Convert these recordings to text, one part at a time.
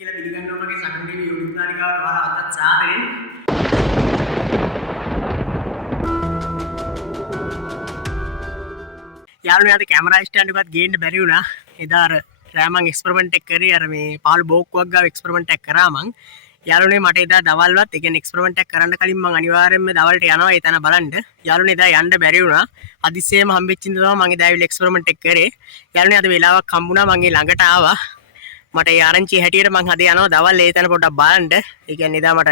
කියලා පිළිගන්නවා මගේ සටන් ටීවී YouTube නාලිකාවට ඔයාලා අදත් සාදරයෙන් යාළුවනේ අද කැමරා ස්ටෑන්ඩ් එකවත් ගේන්න බැරි වුණා. එදා අර රෑ මං එක්ස්පෙරිමන්ට් එක කරේ අර මේ පාළු බෝක්කුවක් ගාව එක්ස්පෙරිමන්ට් එක කරා මං. යාළුවනේ මට එදා දවල්වත් ඒ කියන්නේ එක්ස්පෙරිමන්ට් එක කරන්න කලින් මං අනිවාර්යයෙන්ම දවල්ට යනවා ඒ තැන බලන්න. යාළුවනේ එදා යන්න බැරි වුණා. අදිස්සේම හම්බෙච්ච ඉඳ තමයි මං එදා ඇවිල්ලා එක්ස්පෙරිමන්ට් එක කරේ. යාළුවනේ අද වෙලාවක් හම්බුණා මං ඒ ළඟට ආවා. මට ඒ ආරංචිය හැටියට මං හද යනවා දවල් ඒ තැන පොඩ්ඩක් බලන්න. ඒ කියන්නේ එදා මට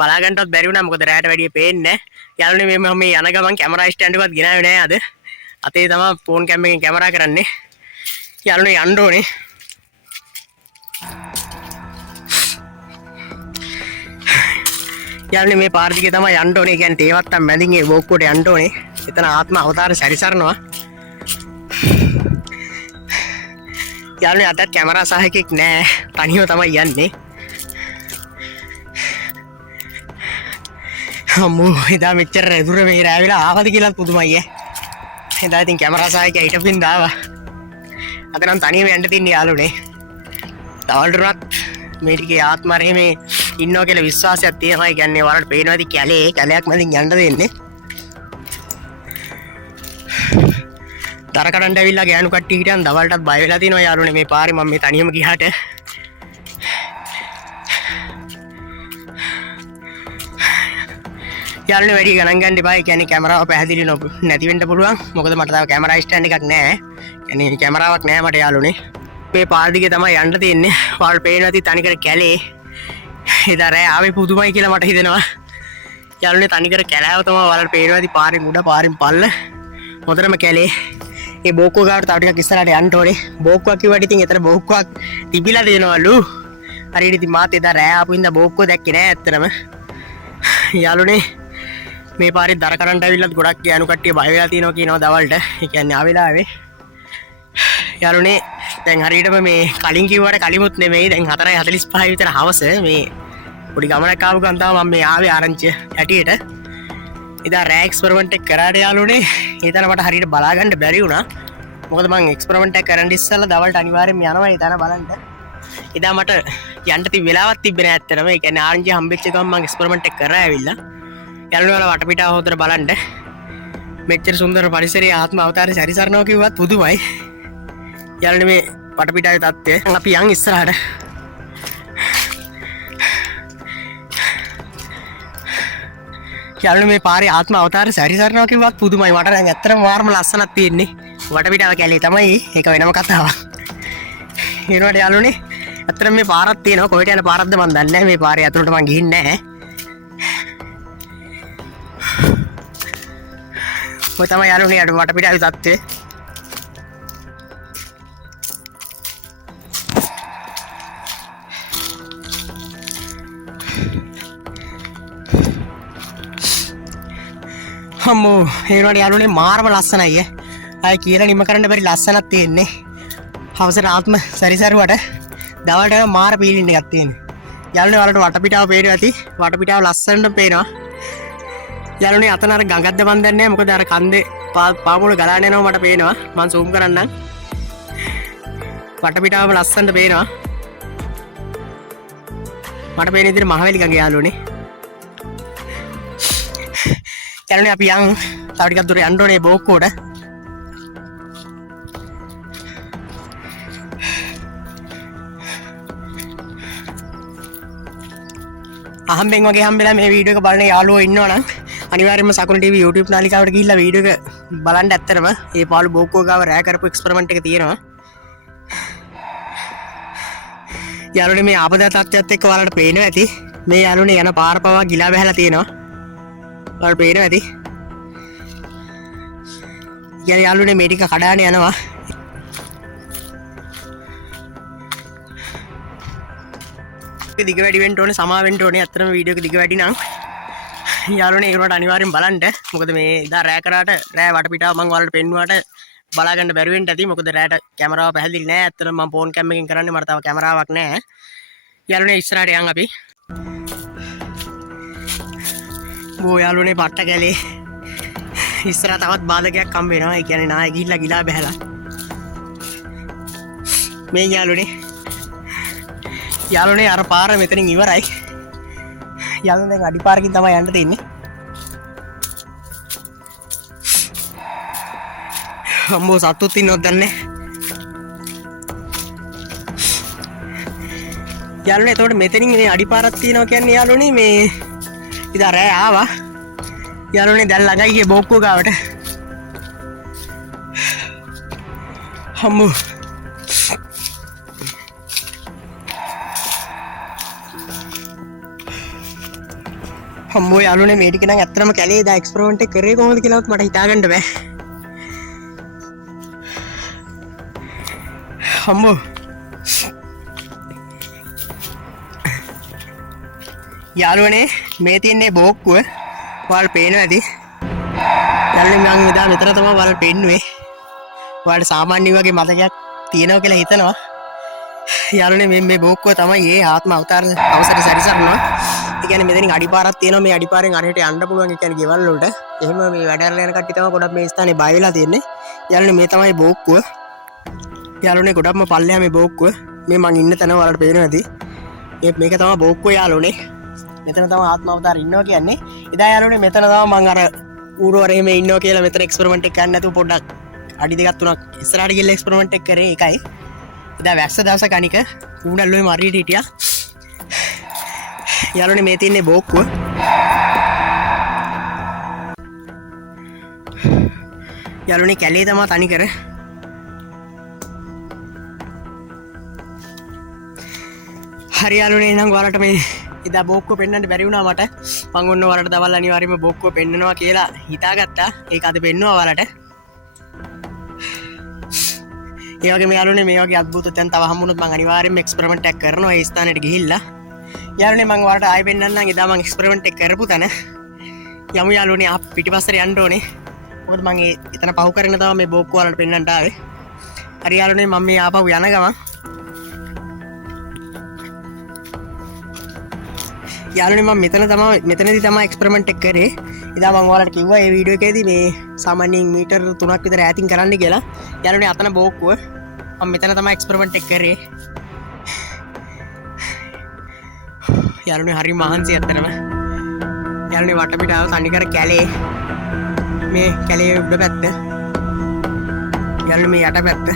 බලා ගන්නවත් බැරි වුණා මොකද රැයට වැඩිය පේන්නේ නැහැ. යාළුවනේ මම මේ යන ගමන් කැමරා ස්ටෑන්ඩ් එකවත් ගෙනාවේ නැහැ අද. අතේ තමයි ෆෝන් කැම් එකෙන් කැමරා කරන්නේ. යාළුවනේ යන්න ඕනේ. යාළුවනේ මේ පාර දිගේ තමයි යන්න ඕනේ. කියන්නේ තේවත්තම් මැදින් ඒ බෝක්කුවට යන්න ඕනේ. එතන ආත්ම අවතාර සැරිසරනවා. යාළුවනේ අදත් කැමරා සහායකෙක් නැහැ. තනියම තමයි යන්නේ. අම්මෝ එදා මෙච්චර දුර මේ රැවිලා ආවද කියලාත් පුදුමයි ඈ. එදා ඉතින් කැමරා සහායකයා හිටපින් දාවා. අද නම් තනියම යන්න තින්නේ යාළුවනේ. තවල්ටුනත් මේ ටිකේ ආත්මරේ මේ ඉන්නවා කියලා විශ්වාසයක් තියෙනවා. ඒ කියන්නේ ඔයාලට පේනවා ඇති කැලයක් මැදින් යන්න දෙන්නේ. දර කඩන්න ඇවිල්ලා ගෑනු කට්ටිය හිටියන් දවල්ටත් බය වෙලා තිනවා යාළුවනේ මේ පාරේ මම මේ තනියම ගියාට. යාළුවනේ වැඩි ගණන් ගන්න එපා. ඒ කියන්නේ කැමරාව පැහැදිලි නැති වෙන්න පුළුවන්. මොකද මට තාම කැමරා ස්ටෑන්ඩ් එකක් නැහැ. කියන්නේ කැමරාවක් නැහැ මට යාළුවනේ. මේ පාර දිගේ තමයි යන්න තියෙන්නේ. ඔයාලට පේනවා ඇති තනිකර කැලේ. එදා රෑ ආවේ පුදුමයි කියලා මට හිතෙනවා. යාළුවනේ තනිකර කැලෑව තමයි ඔයාලට පේනවා ඇති පාරෙන් උඩ පාරෙන් පල්ල. හොඳටම කැලේ. ඒ බෝක්කුව ගාවට තව ටිකක් ඉස්සරහට යන්න ඕනේ. බෝක්කුවක් කිව්වට ඉතින් එතන බෝක්කුවක් තිබිලා දෙනවලු. හරියට ඉතින් මාත් එදා රෑ ආපු ඉඳන් බෝක්කුව දැක්කේ නෑ ඇත්තටම. යාළුවනේ මේ පාරේ දර කරන්ට ඇවිල්ලත් ගොඩක් ගෑනු කට්ටිය බය වෙලා තියෙනවා කියනවා දවල්ට. ඒ කියන්නේ ආ වෙලාවේ. යාළුවනේ දැන් හරියටම මේ කලින් කිව්වට කලිමුත් නෙමෙයි. දැන් 4:45 විතර හවස මේ පොඩි ගමනක් ආපු ගමන් තමයි මම මේ ආවේ ආරංචිය හැටියට. එදා රෑ එක්ස්පෙරිමන්ට් එක කරාට යාළුවනේ ඒ තැන මට හරියට බලා ගන්න බැරි වුණා. මොකද මම එක්ස්පෙරිමන්ට් එක කරන් ඉස්සෙල්ලා දවල්ට අනිවාර්යෙන්ම යනවා ඒ තැන බලන්න. එදා මට යන්න තිබ්බ වෙලාවක් තිබ්බේ නෑ ඇත්තටම. ඒ කියන්නේ ආරංචිය හම්බෙච්ච ගමන් මම එක්ස්පෙරිමන්ට් එක කරා ඇවිල්ලා. යාළුවනේ වල වටපිටාව හොදට බලන්න. මෙච්චර සුන්දර පරිසරයේ ආත්ම අවතාරය සැරිසරනවා කිව්වත් පුදුමයි. යාළුවනේ මේ වටපිටාවේ තත්ත්වය අපි යන් ඉස්සරහට. යාළුවනේ මේ පාරේ ආත්ම අවතාරය සැරිසරනවා කිව්වත් පුදුමයි. මට දැන් ඇත්තටම වාරම ලස්සනක් තියෙන්නේ. වටපිටාව කැලේ තමයි. ඒක වෙනම කතාවක්. ඊනොට යාළුවනේ ඇත්තටම මේ පාරක් තියෙනවා. කොහෙට යන පාරක්ද මන් දන්නේ නැහැ. මේ පාරේ අතුරට මං ගිහින්නේ නැහැ. ඔය තමයි යාළුවනේ අර වටපිටාවේ තත්ත්වය. අම්මෝ ඒනවනේ යාළුවනේ මාරම ලස්සනයි ඈ. අය කියලා නිම කරන්න බැරි ලස්සනක් තියෙන්නේ. හවසට ආත්ම සැරිසරුවට දවල්ට මාර පීලින් එකක් තියෙන්නේ. යාළුවනේ වලට වටපිටාව පේනවා ඇති. වටපිටාව ලස්සනට පේනවා. යාළුවනේ අතන අර ගඟක්ද මන් දන්නේ නැහැ. මොකද අර කන්දේ පාමුල ගලාගෙන යනවා මට පේනවා. මම zoom කරන්නම්. වටපිටාවම ලස්සනට පේනවා. මට පේන විදිහට මහවැලි ගඟ යාළුවනේ. යාළුවනේ අපි යන් තව ටිකක් දුර යන්න ඕනේ බෝක්කුවට. අහම්බෙන් වගේ හම්බෙලා මේ වීඩියෝ එක බලන යාළුවෝ ඉන්නවනම් අනිවාර්යයෙන්ම සකුණු ටීවී YouTube නාලිකාවට ගිහිල්ලා වීඩියෝ එක බලන්න. ඇත්තටම මේ පාළු බෝක්කුව ගාව රෑ කරපු එක්ස්පෙරිමන්ට් එක තියෙනවා. යාළුවනේ මේ ආපදා තත්ත්වයත් එක්ක ඔයාලට පේනවා ඇති. මේ යාළුවනේ යන පාර පවා ගිලා බහැලා තියෙනවා. ඔයාලට පේනවා ඇති. යාළුවනේ මේ ටික කඩාගෙන යනවා. දිග වැඩි වෙන්න ඕනේ, සමා වෙන්න ඕනේ. අත්‍තරම වීඩියෝ එක දිග වැඩි නම් යාළුවනේ ඒකට අනිවාර්යෙන් බලන්න. මොකද මේ ඉදා රෑ කරාට රෑ වටපිටාව මම ඔයාලට පෙන්නුවාට බලා ගන්න බැරි වෙන්න ඇති. මොකද රෑට කැමරාව පැහැදිලි නෑ. අත්‍තරම මම ෆෝන් කැම් එකෙන් කරන්නේ. මට තව කැමරාවක් නෑ. යාළුවනේ ඉස්සරහට යන් අපි. බෝ යාළුවනේ පට්ට කැලේ ඉස්සරහ තවත් බාධකයක් හම්බ වෙනවා. ඒ කියන්නේ නාය ගිහිල්ලා ගිලා බහැලා. මේ යාළුවනේ යාළුවනේ අර පාර මෙතනින් ඉවරයි. යාළුවනේ දැන් අඩිපාරකින් තමයි යන්න තියෙන්නේ. අම්මෝ සතුත් ඉන්නවද දන්නේ. යාළුවනේ එතකොට මෙතනින් මේ අඩිපාරක් තියෙනවා කියන්නේ යාළුවනේ මේ ඉතින් රෑ ආවා. යාළුවනේ දැන් ළඟයි ගියේ බෝක්කුව ගාවට. අම්මෝ අම්මෝ යාළුවනේ මේ ටික නම් ඇත්තටම කැලේ දා එක්ස්පෙරිමන්ට් එක කරේ කොහොමද කියලාවත් මට හිතාගන්න බෑ. අම්මෝ යාළුවනේ මේ තියන්නේ බෝක්කුව. ඔයාලට පේනවා ඇති. යාළුවනේ මම ඉදා මෙතන තමයි ඔයාලට පෙන්නුවේ. ඔයාලට සාමාන්‍ය වගේ මතකයක් තියෙනවා කියලා හිතනවා. යාළුවනේ මේ බෝක්කුව තමයි මේ ආත්ම අවතාර අවසර සැරිසරනවා. ඒ කියන්නේ මෙතනින් අඩිපාරක් තියෙනවා. මේ අඩිපාරෙන් අරහෙට යන්න පුළුවන්. ඒ කියන්නේ ගෙවල් වලට. එහෙම මේ වැඩරලා යන කට්ටිය තමයි ගොඩක් මේ ස්ථානේ බය වෙලා තියෙන්නේ. යාළුවනේ මේ තමයි බෝක්කුව. යාළුවනේ ගොඩක්ම පල්ලෙහා මේ බෝක්කුව. මේ මං ඉන්න තැන ඔයාලට පේනවා ඇති. මේක තමයි බෝක්කුව යාළුවනේ. මෙතන තමයි ආත්ම අවතාර ඉන්නවා කියන්නේ. එදා යාළුවනේ මෙතන තමයි මං අර ඌරවරේ මේ ඉන්නවා කියලා මෙතන එක්ස්පෙරිමන්ට් එක කරන්න නැතුව පොඩ්ඩක් අඩි දෙකක් තුනක් ඉස්සරහට ගිහලා එක්ස්පෙරිමන්ට් එක කරේ. ඒකයි. එදා වැස්ස දවසක අනික ඌඩල්ලුවේ මරියට හිටියා. යාළුවනේ මේ තියන්නේ බෝක්කුව. යාළුවනේ කැලේ තමයි තනි කර. හරි යාළුවනේ නම් ඔයාලට මේ ඉදා බෝක්කුව පෙන්වන්න බැරි වුණා මට. මං ඔන්න ඔයාලට දවල් අනිවාර්යයෙන්ම බෝක්කුව පෙන්නනවා කියලා හිතාගත්තා. ඒක අද පෙන්වනවා ඔයාලට. ඒ වගේම යාළුවනේ මේ වගේ අద్భుත තැන් තව හම්බුනොත් මං අනිවාර්යයෙන්ම එක්ස්පෙරිමන්ට් එකක් කරනවා ඒ ස්ථානෙට ගිහිල්ලා. යාළුවනේ මං ඔයාලට ආයෙ පෙන්නන්නම් එදා මං එක්ස්පෙරිමන්ට් එක කරපු තැන. යමු යාළුවනේ ආ පිටිපස්සට යන්න ඕනේ. මොකද මං එතන පහු කරගෙන තමයි මේ බෝක්කුව ඔයාලට පෙන්නන්න ආවේ. හරි යාළුවනේ මම මේ ආපහු යන ගමන් යාළුවනේ මම මෙතනදී තමයි එක්ස්පෙරිමන්ට් එක කරේ. එදා මම ඔයාලට කිව්වා මේ වීඩියෝ එකේදී මේ සාමාන්‍යයෙන් මීටර් 3ක් විතර ඈතින් කරන්න කියලා. යාළුවනේ අතන බෝක්කුව. මම මෙතන තමයි එක්ස්පෙරිමන්ට් එක කරේ. යාළුවනේ හරි මහන්සි ඇත්තටම. යාළුවනේ වටපිට ආව තනිකර කැලේ. මේ කැලේ උඩ පැත්ත. යාළුවනේ මේ යට පැත්ත.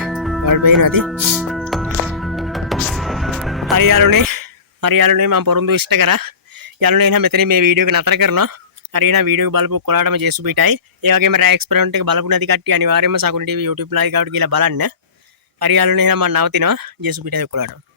ඔයාලට පේනවා ඇති. හරි යාළුවනේ මම පොරොන්දු ඉෂ්ට කරා. යාළුවනේ එහෙනම් මෙතනින් මේ වීඩියෝ එක නතර කරනවා. හරි එහෙනම් වීඩියෝ එක බලපු ඔයාලටම ජේසු පිටයි. ඒ වගේම රෑ එක්ස්පෙරිමන්ට් එක බලපු නැති කට්ටිය අනිවාර්යයෙන්ම සකුණු ටීවී YouTube නාලිකාවට ගිහලා බලන්න. හරි යාළුවනේ එහෙනම් මම නවතිනවා. ජේසු පිටයි ඔයාලට.